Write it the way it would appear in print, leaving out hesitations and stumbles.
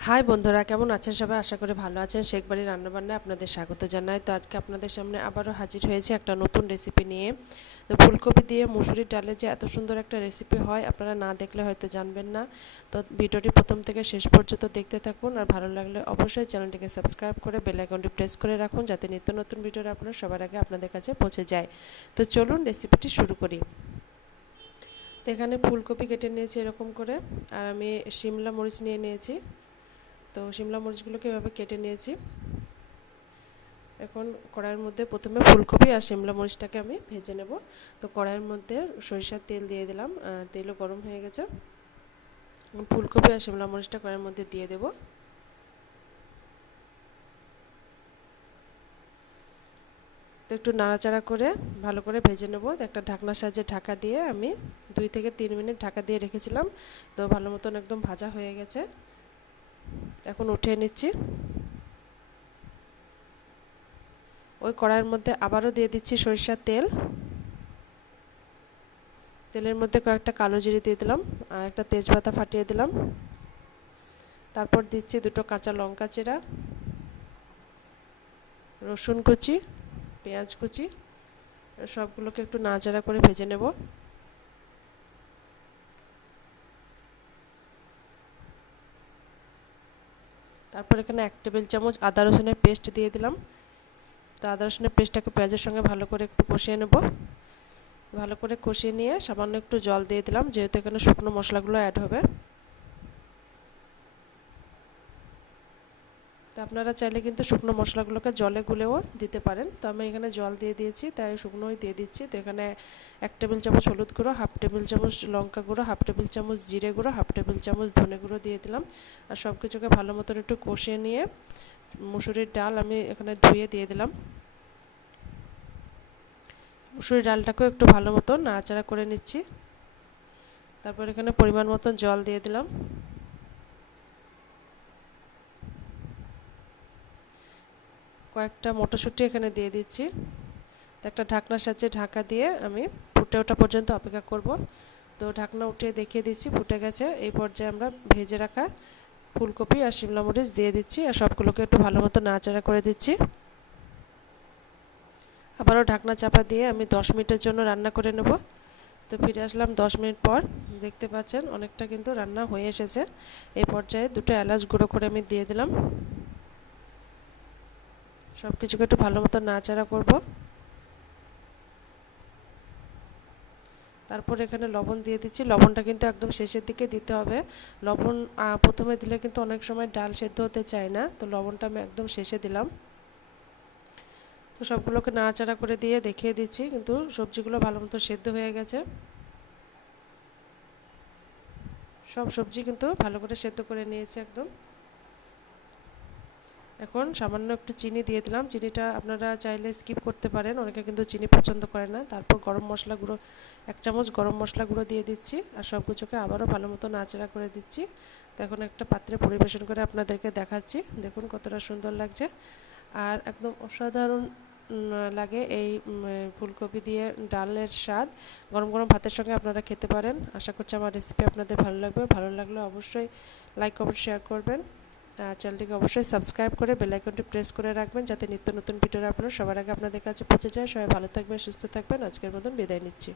High বন্ধুরা, কেমন আছেন সবাই? আশা করি ভালো আছেন। শেখ বাড়ির রান্নাবান্নায় আপনাদের স্বাগত জানাই। তো আজকে আপনাদের সামনে আবারও হাজির হয়েছে একটা নতুন রেসিপি নিয়ে। তো ফুলকপি দিয়ে মুসুরির ডালে যে এত সুন্দর একটা রেসিপি হয়, আপনারা না দেখলে হয়তো জানবেন না। তো ভিডিওটি প্রথম থেকে শেষ পর্যন্ত দেখতে থাকুন, আর ভালো লাগলে অবশ্যই চ্যানেলটিকে সাবস্ক্রাইব করে বেল আইকনটি প্রেস করে রাখুন, যাতে নিত্য নতুন ভিডিওর আপলোড সবার আগে আপনাদের কাছে পৌঁছে যায়। তো চলুন রেসিপিটি শুরু করি। তো এখানে ফুলকপি কেটে নিয়েছি এরকম করে, আর আমি শিমলা মরিচ নিয়ে নিয়েছি। তো শিমলা মরিচগুলোকে এভাবে কেটে নিয়েছি। এখন কড়াইয়ের মধ্যে প্রথমে ফুলকপি আর শিমলা মরিচটাকে আমি ভেজে নেব। তো কড়াইয়ের মধ্যে সরিষার তেল দিয়ে দিলাম, তেলও গরম হয়ে গেছে। ফুলকপি আর শিমলা মরিচটা কড়াইয়ের মধ্যে দিয়ে দেব। তো একটু নাড়াচাড়া করে ভালো করে ভেজে নেব। একটা ঢাকনার সাহায্যে ঢাকা দিয়ে আমি 2 থেকে 3 মিনিট ঢাকা দিয়ে রেখেছিলাম। তো ভালো মতন একদম ভাজা হয়ে গেছে। এখন উঠিয়ে নিচ্ছি। ওই কড়াইয়ের মধ্যে আবারও দিয়ে দিচ্ছি সরিষার তেল। তেলের মধ্যে কয়েকটা কালো জিরে দিয়ে দিলাম, আর একটা তেজপাতা ফাটিয়ে দিলাম। তারপর দিচ্ছি 2টো কাঁচা লঙ্কা চেরা, রসুন কুচি, পেঁয়াজ কুচি। সবগুলোকে একটু নাড়াচাড়া করে ভেজে নেব। তারপর এখানে 1 টেবিল চামচ আদা রসুনের পেস্ট দিয়ে দিলাম। তো আদা রসুনের পেস্টটাকে পেঁয়াজের সঙ্গে ভালো করে একটু কষিয়ে নেব। ভালো করে কষিয়ে নিয়ে সামান্য একটু জল দিয়ে দিলাম, যেহেতু এখানে শুকনো মশলাগুলো অ্যাড হবে। তো আপনারা চাইলে কিন্তু শুকনো মশলাগুলোকে জলে গুলেও দিতে পারেন। তো আমি এখানে জল দিয়ে দিয়েছি, তাই শুকনোই দিয়ে দিচ্ছি। তো এখানে 1 টেবিল চামচ হলুদ গুঁড়ো, 1/2 টেবিল চামচ লঙ্কা গুঁড়ো, 1/2 টেবিল চামচ জিরে গুঁড়ো, 1/2 টেবিল চামচ ধনে গুঁড়ো দিয়ে দিলাম। আর সব কিছুকে ভালো মতন একটু কষিয়ে নিয়ে মুসুরির ডাল আমি এখানে ধুয়ে দিয়ে দিলাম। মুসুরির ডালটাকেও একটু ভালো মতন নাড়াচাড়া করে নিচ্ছি। তারপর এখানে পরিমাণ মতন জল দিয়ে দিলাম। কয়েকটা মটরশুঁটি এখানে দিয়ে দিচ্ছি। একটা ঢাকনার সাহায্যে ঢাকা দিয়ে আমি ফুটে ওঠা পর্যন্ত অপেক্ষা করব। তো ঢাকনা উঠিয়ে দেখিয়ে দিচ্ছি ফুটে গেছে। এই পর্যায়ে আমরা ভেজে রাখা ফুলকপি আর শিমলা মরিচ দিয়ে দিচ্ছি, আর সবগুলোকে একটু ভালো মতো নাড়াচাড়া করে দিচ্ছি। আবারও ঢাকনা চাপা দিয়ে আমি 10 মিনিটের জন্য রান্না করে নেব। তো ফিরে আসলাম 10 মিনিট পর। দেখতে পাচ্ছেন অনেকটা কিন্তু রান্না হয়ে এসেছে। এই পর্যায়ে 2টো এলাচ গুঁড়ো করে আমি দিয়ে দিলাম। সব কিছুকে একটু ভালো মতো নাড়াচাড়া করব। তারপর এখানে লবণ দিয়ে দিচ্ছি। লবণটা কিন্তু একদম শেষের দিকে দিতে হবে। লবণ প্রথমে দিলে কিন্তু অনেক সময় ডাল সেদ্ধ হতে চায় না। তো লবণটা আমি একদম শেষে দিলাম। তো সবগুলোকে নাড়াচাড়া করে দিয়ে দেখিয়ে দিচ্ছি, কিন্তু সবজিগুলো ভালো মতো সেদ্ধ হয়ে গেছে। সব সবজি কিন্তু ভালো করে সেদ্ধ করে নিয়েছে একদম। এখন সামান্য একটু চিনি দিয়ে দিলাম। চিনিটা আপনারা চাইলে স্কিপ করতে পারেন, অনেকে কিন্তু চিনি পছন্দ করে না। তারপর গরম মশলা গুঁড়ো 1 চামচ গরম মশলা গুঁড়ো দিয়ে দিচ্ছি, আর সব কিছুকে আবারও ভালো মতো নাড়াচাড়া করে দিচ্ছি। তো এখন একটা পাত্রে পরিবেশন করে আপনাদেরকে দেখাচ্ছি। দেখুন কতটা সুন্দর লাগছে, আর একদম অসাধারণ লাগে এই ফুলকপি দিয়ে ডালের স্বাদ। গরম গরম ভাতের সঙ্গে আপনারা খেতে পারেন। আশা করছি আমার রেসিপি আপনাদের ভালো লাগবে। ভালো লাগলে অবশ্যই লাইক কমেন্ট শেয়ার করবেন, আর চ্যানেলটিকে অবশ্যই সাবস্ক্রাইব করে বেল আইকনটি প্রেস করে রাখবেন, যাতে নিত্য নতুন ভিডিওর আপলোড সবার আগে আপনাদের কাছে পৌঁছে যায়। সবাই ভালো থাকবেন, সুস্থ থাকবেন। আজকের মতন বিদায় নিচ্ছি।